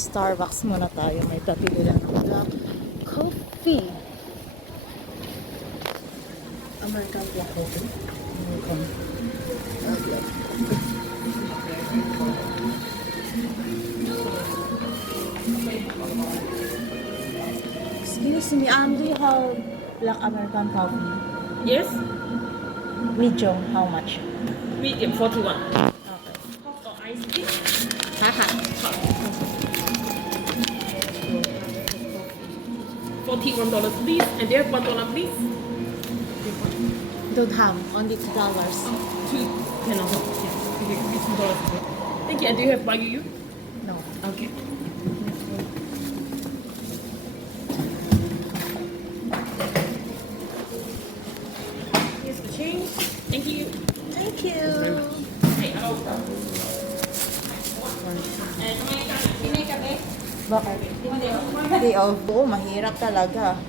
Starbucks muna tayo. May tabili lang ng black coffee. American black coffee. American. Black. Excuse me, um, do you have black American coffee? Yes, Medium, how much? medium 41. Okay. Hot or ice tea? Haha. Hot. Forty-one dollars, please. And there one dollar, please. Don't have, only two dollars. Oh, two ten them. Yes. Okay, two dollars. Thank you. And do you have Wagyu? No. Okay. Oh. Oo, mahirap talaga.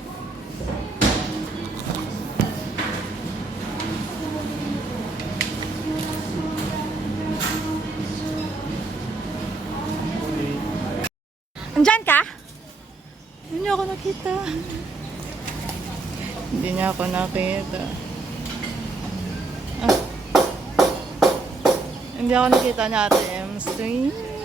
Andyan ka? Hindi niya ako nakita. Hindi niya ako nakita. Ah. Hindi ako nakita ni Ate Ems. Ding.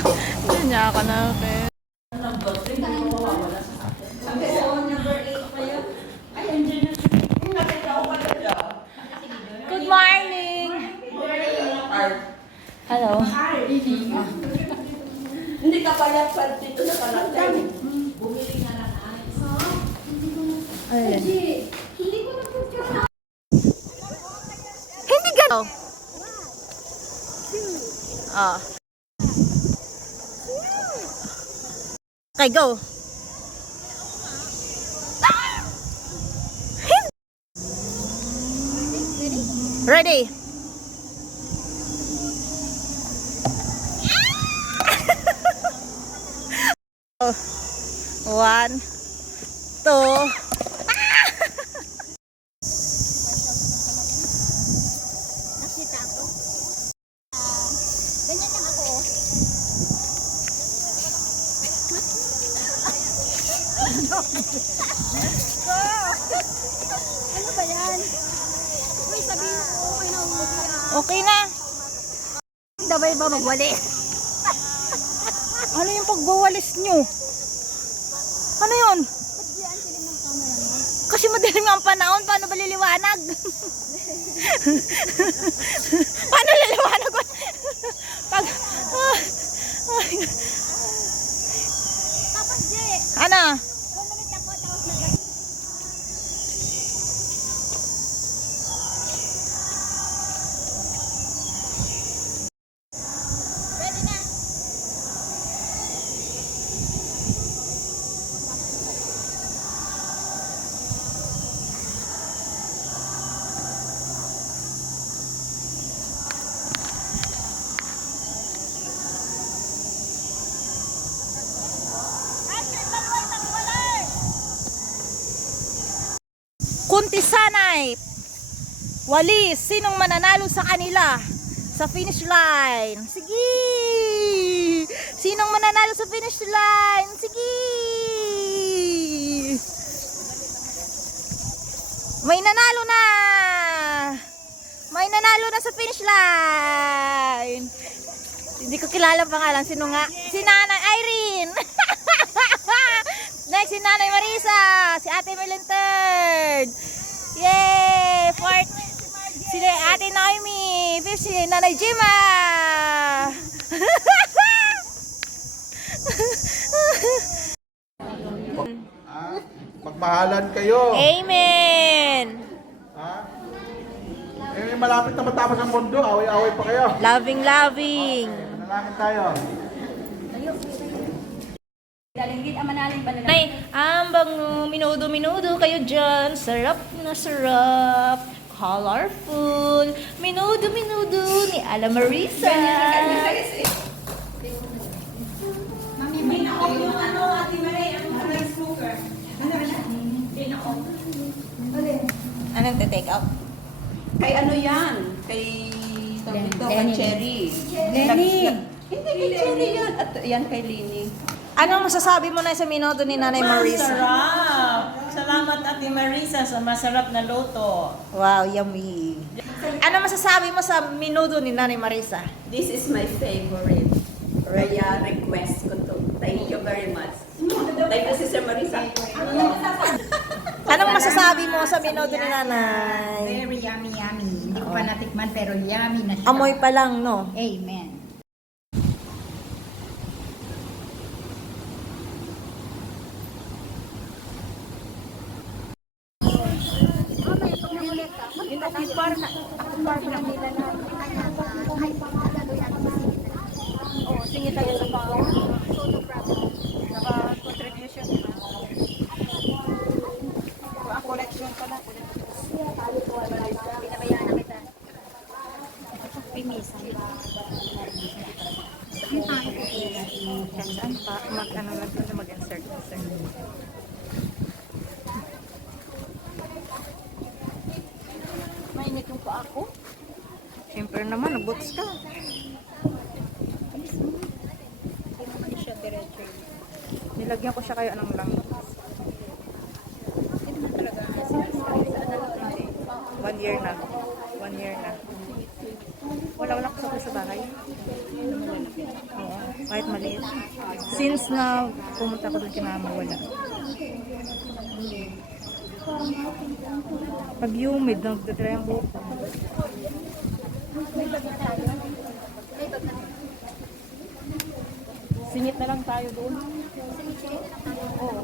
Hindi niya ako nakita. Good morning! Hello. Hindi ka pala pa dito sa kalantay. Ayan. Hindi gano. Ah. Okay, go. Ready? One, two, Ano ba yan? Uy, sabihin mo, okay na umuwi ah. Okay na. Dabay ba magwali? Ano yung pagwawalis nyo? Ano yun? Kasi madilim ang panahon, paano ba liliwanag? paano liliwanag? Pag... Ah. Tapos, J, ano? one minute na po, tapos na Ready na. Action, maluwag na walay! Kunti sanay. Walis, sinong mananalo sa kanila? Sa finish line. Sige! Sinong mananalo sa finish line? Sige! May nanalo na! May nanalo na sa finish line! Hindi ko kilala ang pangalan. Sino nga? Si Nanay Irene! Next, si Nanay Marisa! Si Ate Melen third! Yay! Fourth! Si Ate Naomi! Fifth, si Nanay Jima! Ah, magmahalan kayo. Amen! Ha? Eh, malapit na matapos ang mundo. Away-away pa kayo. Loving, loving! Manalangin tayo. Dalingid ang manaling ba Nay, ang bango, minudo-minudo kayo dyan. Sarap na sarap. Colorful. Minudo-minudo ni Ala Marisa. Mami, binaog yung ano, ano Ate Maray, ang rice cooker. Ano ba siya? Binaog. Anong ano te-take out? Kay ano yan? Kay Tomito, kay Lenny. Cherry. Lenny. Hindi, kay Cherry yan. At yan kay Lini. Ano masasabi mo na sa minuto ni Nanay Marisa? Masarap! Salamat Ate Marisa sa masarap na luto. Wow, yummy. Ano masasabi mo sa minuto ni Nanay Marisa? This is my favorite. Kaya request ko to. Thank you very much. Thank you, Sister Marisa. Anong masasabi mo sa minuto ni Nanay? Very yummy, yummy. Hindi ko pa natikman pero yummy na siya. Amoy pa lang, no? Amen. Saan pa? Mag, ano lang doon mag-insert. insert. Mainit yung pa ako. Siyempre naman, nabuts ka. Nilagyan ko siya kayo anong lang. One year na. One year na. Wala wala ko sa bahay. Oo, kahit maliit. Since na pumunta ko doon kinama, wala. Pag humid, nagdadry ang buhok. Singit na lang tayo doon. Oo.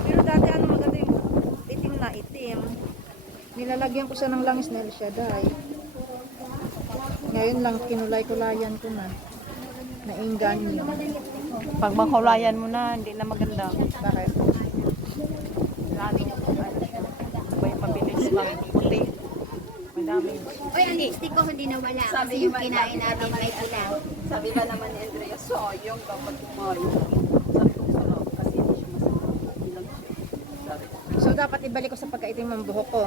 Pero dati ano maganda yung itim itim. Nilalagyan ko siya ng langis na siya dahil. Ngayon lang kinulay-kulayan ko na. Nainggan niyo. Pag makulayan mo na, hindi na maganda. Bakit? Lalo ano. May pabilis lang puti. Madami. Oy, ang lipstick ko hindi nawala kasi yung kinain natin may pula. Sabi ba naman ni Andrea, sayang dapat kumain. Sabi ko, sarap kasi hindi siya masarap. Ilang Sabi ko, So dapat ibalik ko sa pagkaitim ng buhok ko.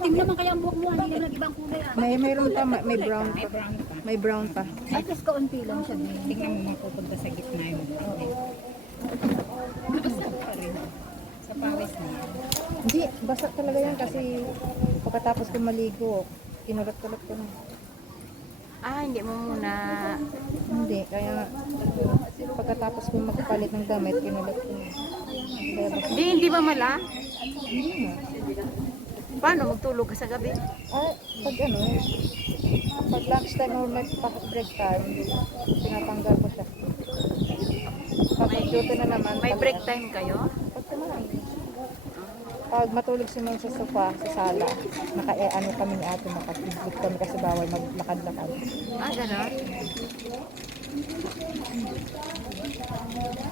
Tingnan naman kaya ang buhok mo, hindi na ibang kulay ah. May mayroon pa, may, may brown pa. May brown pa. At least kaunti lang siya. Tingnan mo mapupunta sa gitna yung Sa pawis niya. Hindi, basa talaga yan kasi pagkatapos ko maligo, kinulat-kulat ko na. Ah, hindi mo muna. Hindi, kaya pagkatapos ko magpalit ng damit, kinulat ko na. Basta, Hindi, hindi ba mala? hindi na. Paano magtulog ka sa gabi? Ah, pag ano, pag lunch time or may pa- break time, tinatanggal ko siya. Pag duty na naman, May break time kayo? Pag kumain. Pag matulog si Mel sa sofa, sa sala, naka eh, ano kami ni ate, nakapigit kami kasi bawal maglakad-lakad. Ah, gano'n?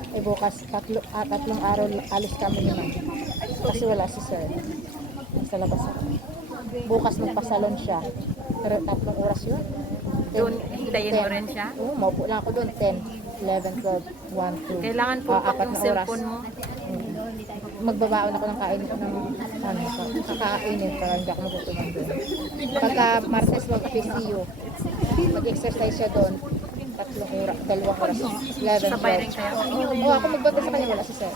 Eh bukas, tatlo, ah, tatlong araw alis kami ni Ma'am. Kasi wala si Sir. Sa labas ako. Bukas magpasalon siya. Pero tatlong oras yun. Doon, hintayin mo 10. rin siya? Oo, maupo lang ako doon. 10, 11, 12, 1, 2. Kailangan po Ah, pa apat yung cellphone mo. magbabaon ako ng kain ng ano, kakainin para hindi ako magutuman doon. Pagka Martes mag PCU, mag-exercise siya doon, tatlong oras, dalawang oras, 11, Sabay rin 12. kayo? Oo, ako magbabay sa kanya, wala si Sir.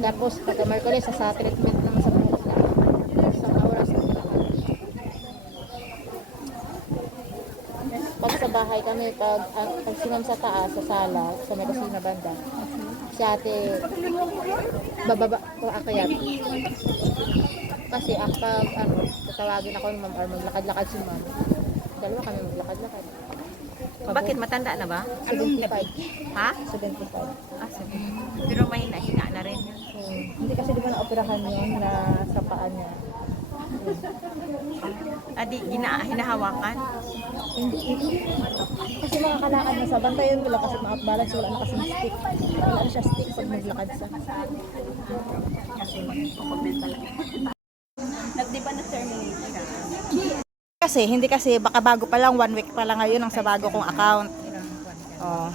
Tapos pagka Merkulis, sa, sa treatment naman sa buhok na, isang oras Pag sa bahay kami, pag, ah, pag sinam sa taas, sa sala, sa may kusina banda, si ate, bababa ko akayat. Kasi ah, pag ano, tatawagin ako ng ma'am or maglakad-lakad si ma'am. Dalawa kami maglakad-lakad. Bakit matanda na ba? 75. Ha? 75. Ah, sige. Pero may hina na rin. So, hindi kasi di ba na-operahan yun na sa paa niya. Ah, di, gina, hinahawakan? Hindi, hindi. Kasi makakalakad na sa bantayan ko lang kasi ma-out balance wala na kasi stick. Wala na siya stick pag maglakad sa. nag-di ba na-terminate siya? Kasi, hindi kasi, baka bago pa lang, one week pa lang ngayon ang sa bago kong account. Oh.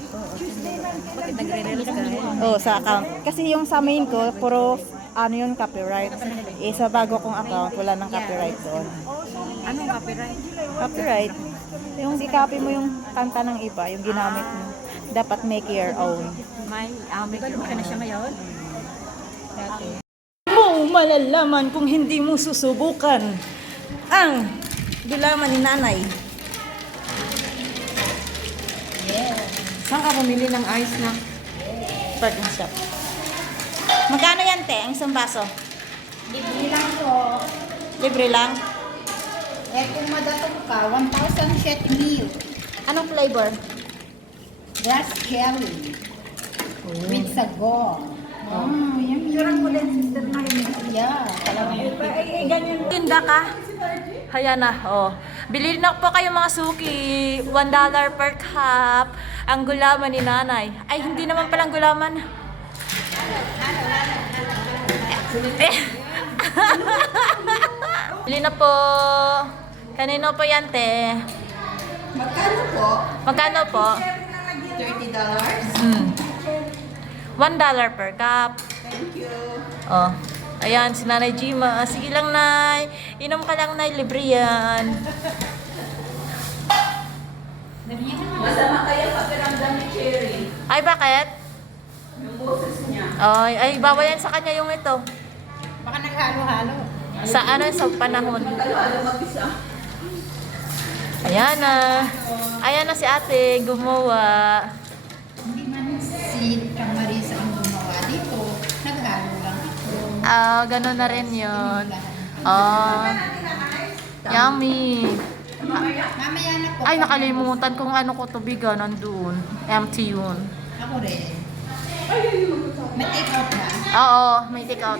Bakit nagre-release ka rin? Oh, sa account. Kasi yung sa main ko, puro ano yun, copyright. Isa bago kong account, wala nang copyright doon. Anong copyright? Copyright. Yung i-copy mo yung kanta ng iba, yung ginamit mo. Dapat make your own. May, ah, may ka na siya ngayon? Dati. Mo malalaman kung hindi mo susubukan ang gulaman ni nanay. Saan ka bumili ng ice na? Parking shop. Magkano yan, te? Ang isang baso? Libre lang po. Libre lang? Eh kung madatong ka, 1,000 shet meal. Anong flavor? Grass jelly. With sago. Oh, yum, yum. mo din, sister Yeah, talagang. Tinda ka? Haya na, oh. Bili na po kayo mga suki. $1 per cup. Ang gulaman ni nanay. Ay, hindi naman palang gulaman. Eh. Bili na po. Kanino po yan, te? Magkano po? Magkano po? $30? Hmm. $1 per cup. Thank you. Oh. Ayan, si Nanay Jima. Ah, Sige lang, Nay. Inom ka lang, Nay. Libre yan. Masama kaya pakiramdam ni Cherry. Ay, bakit? Yung boses niya. Ay, ay, bawal yan sa kanya yung ito. Baka naghalo-halo. Sa ano, sa panahon. Mag-isa. Ayan na. Ayan na si ate, gumawa. Hindi man si Camarisa ang gumawa dito. Naghalo lang Ah, ganun na rin yun. Oh. Yummy. Mamaya na po. Ay, nakalimutan kung ano ko tubigan nandun. Empty yun. Ako rin. May take out na. Oo, may take out.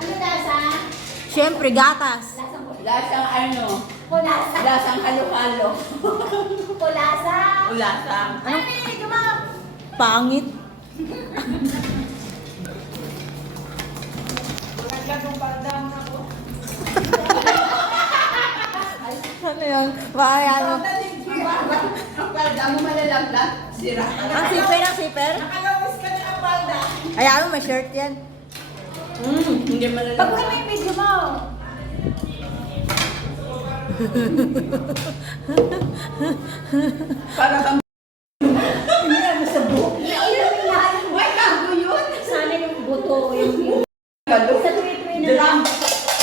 Ano lasa? Siyempre, gatas. Lasang ano? Kulasa. Lasang halo-halo. Kulasa. Ulasang. Ano ma... Pangit. Ano yan? Bakit ano? Ang palda mo malalaglag. Sira. Ang siper, ang siper? Ayan, may shirt yan. Hmm, hindi malalaglag. Pag may video mo. Para kang... Hindi ano sa buhok. May kago yun. Sana yung buto, yung Kalo. Sa tuwi-tuwi na Drum.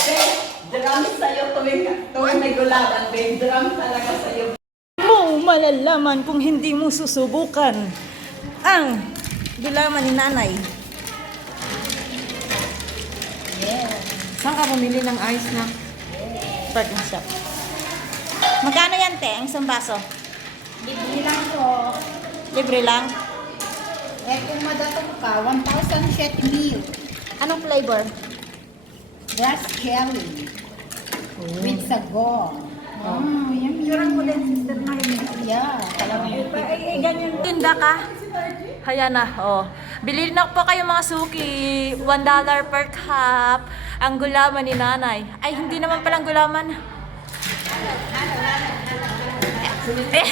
Babe, drum sa'yo tuwing, tuwing may gulaban, babe. Drum talaga sa'yo. Mo malalaman kung hindi mo susubukan ang gulaman ni nanay. Saan ka bumili ng ice na? Parking shop. Magkano yan, te? Ang isang baso? Libre lang po. Libre lang? Eh kung madatong ka, 1,000 shet meal. Anong flavor? Grass jelly. With sago. Oh, yum, yum. mo din, sister Yeah, talagang. Tinda ka? Haya na, oh. Bili na po kayo mga suki. $1 per cup. Ang gulaman ni nanay. Ay, hindi naman palang gulaman. Eh.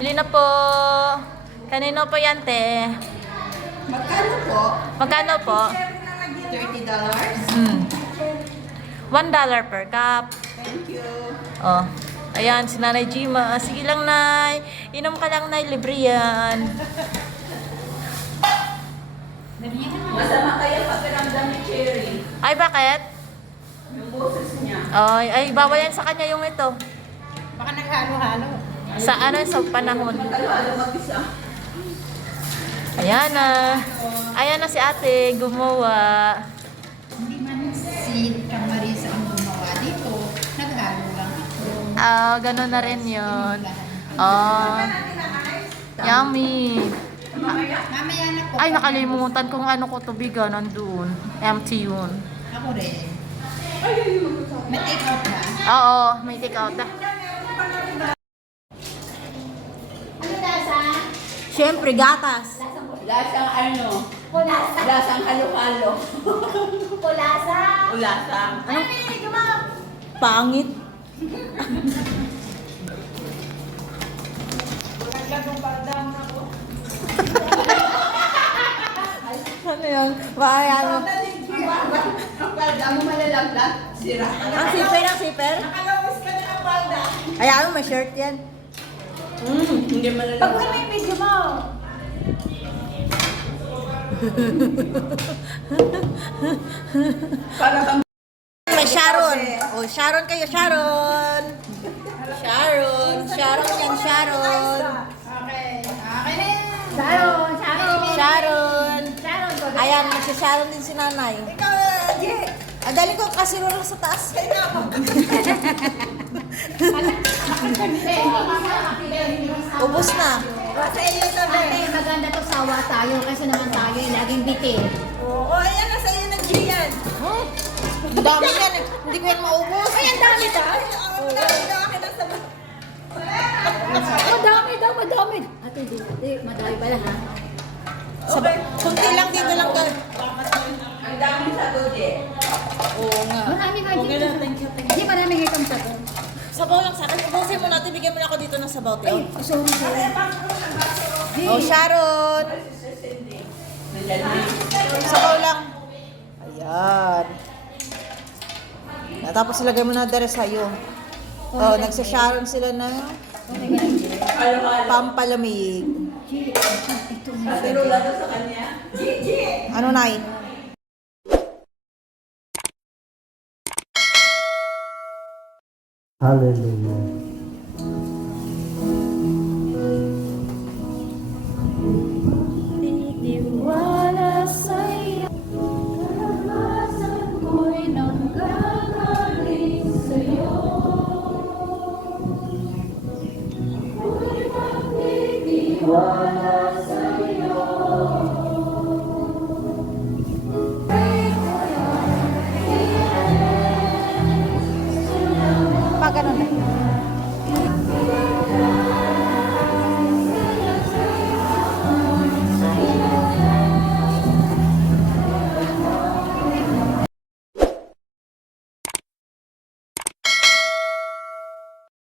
Bili na po. Kanino po yan, te? Magkano po? Magkano po? $30? Hmm. $1 per cup. Thank you. Oh. Ayan, si Nanay Jima. Ah, Sige lang, Nay. Inom ka lang, Nay. Libre yan. Masama kaya pakiramdam ni Cherry. Ay, bakit? Yung boses niya. Ay, ay, bawal yan sa kanya yung ito. Baka naghalo-halo. Sa ano, sa panahon. Halo-halo mag-isa. Ayan na. Ayan na si ate, gumawa. Hindi man si Camarisa ang gumawa dito. Naghalo lang ako. Ah, ganun na rin yun. Oh. Yummy. Mamaya na po. Ay, nakalimutan kung ano ko tubigan nandun. Empty yun. Ako rin. May take out na. Oo, may take out. Ano lasa? Siyempre, gatas. Lasang ano? Kulasa. Lasang halo-halo. Kulasa. Ulasang. Ano medyo ma... Pangit. Lang. Mahayaan mo. Ang malalaglag, sira. Ang siper, ang siper. Nakalawis ka na ang balda. Hayaan mo, may shirt yan. Hindi malalaki. Pag may video mo. Para kang. Oh, Sharon kayo, Sharon. Sharon. Sharon yan, Sharon. Sharon, Sharon. Sharon. Sharon, ko. Ayan, magsha-Sharon din si nanay. Ikaw, Jay. Ang dali ko kasi roll sa taas. Ubus na. Sa iyo na ba? Ate, maganda to sawa tayo kasi naman tayo eh, laging bitin. Oo, oh, ayan na sa iyo na Gian. Ang dami yan. eh. Hindi ko yan maubos. Ay, ang dami ka. Ang dami na akin na sa Madami daw, madami. Ate, di, di, madami pala ha. Sabay. Kunti lang dito lang. Ang dami sa doje. Oo nga. Marami nga dito. Hindi, marami nga itong sagot. Sabaw lang sa akin. Ubusin mo natin. Bigyan mo na ako dito ng sabaw. Tiyo. Sorry, sorry. Oh, Sharon. Sabaw lang. Ayan. Tapos ilagay mo na dere sa'yo. Oh, nagsa-Sharon sila na pampalamig. Ano, Nay? Hallelujah.